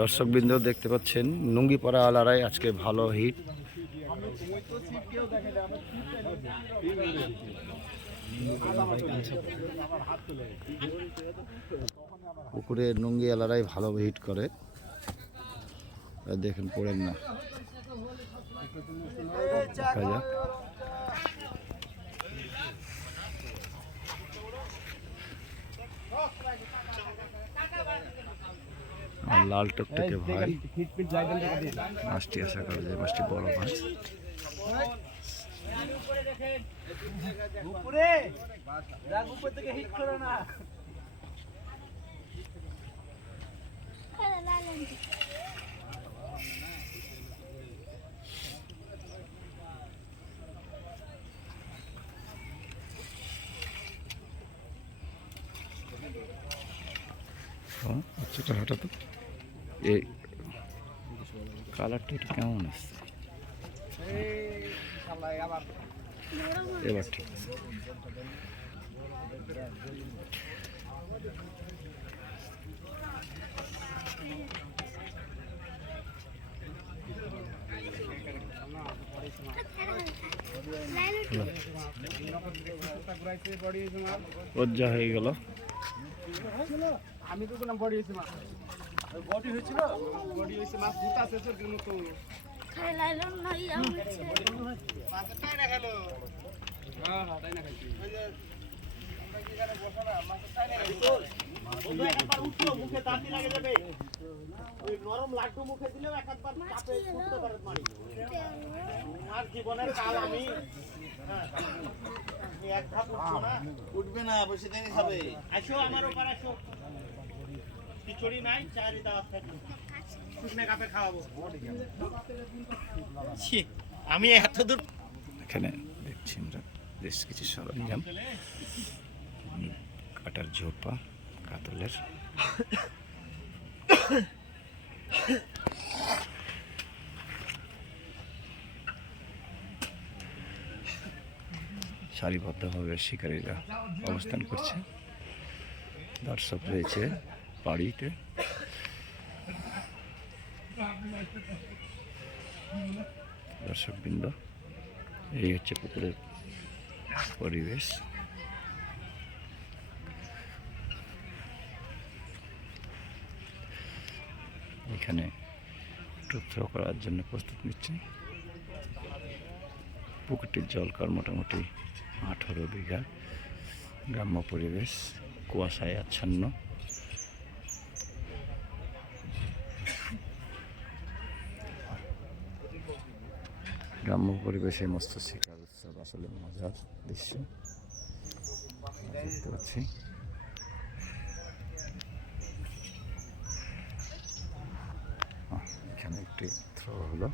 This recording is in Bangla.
দর্শকবৃন্দ দেখতে পাচ্ছেন লুঙ্গিপাড়া আলারাই আজকে ভালো হিট। পুকুরে লুঙ্গি আলারাই ভালো হিট করে, দেখেন পড়েন না। দেখা যাক। লাল টকটকে ভাই মাছটি আশা করে যে মাছটি বড় মাছ। আচ্ছা হঠাৎ এই কালারটা একটু কেমন আসছে, এবার ঠিক আছে। লজ্জা হয়ে গেল। আমি তো বললাম বডি হয়েছে মাছ, বডি হয়েছিল, বডি হয়েছে মাছ ফুটা শেষের জন্য তো খাইলাম না। মাছটা তাই না খেলো, হ্যাঁ হ্যাঁ তাই না খাইছি। ওই যে এখানে বসা না, মাছটা তাই না খাইছি। ওই একবার উঠলো, মুখে দাঁতি লাগে যাবে। ওই নরম লাড্ডু মুখে দিলেও একবার চাপে উঠতে পারে মারি। আর জীবনের কাল আমি এক ধাপ উঠবো না, উঠবে না, বসে থেকে খাবে। আসো আমার ওপর আসো, খিচুড়ি নাই, চারি দাওয়াত থাকবে, শুকনো কাপে খাওয়াবো। আমি এত দূর এখানে দেখছি আমরা বেশ কিছু সরঞ্জাম, কাটার ঝোপা, কাতলের সারিবদ্ধভাবে শিকারীরা অবস্থান করছে। দর্শক রয়েছে বাড়িতে। দর্শকবৃন্দ, এই হচ্ছে পুকুরের পরিবেশ। এখানে টোপ থ্রো করার জন্য প্রস্তুত নিচ্ছে। পুকুরটির জলকর মোটামুটি 18 বিঘা। গ্রাম্য পরিবেশ, কুয়াশায় আচ্ছন্ন। গ্রাম্য পরিবেশে মৎস্য শিকার উৎসব আসলে মজার দৃশ্য দেখতে পাচ্ছি। এখানে একটি থ্রো হলো।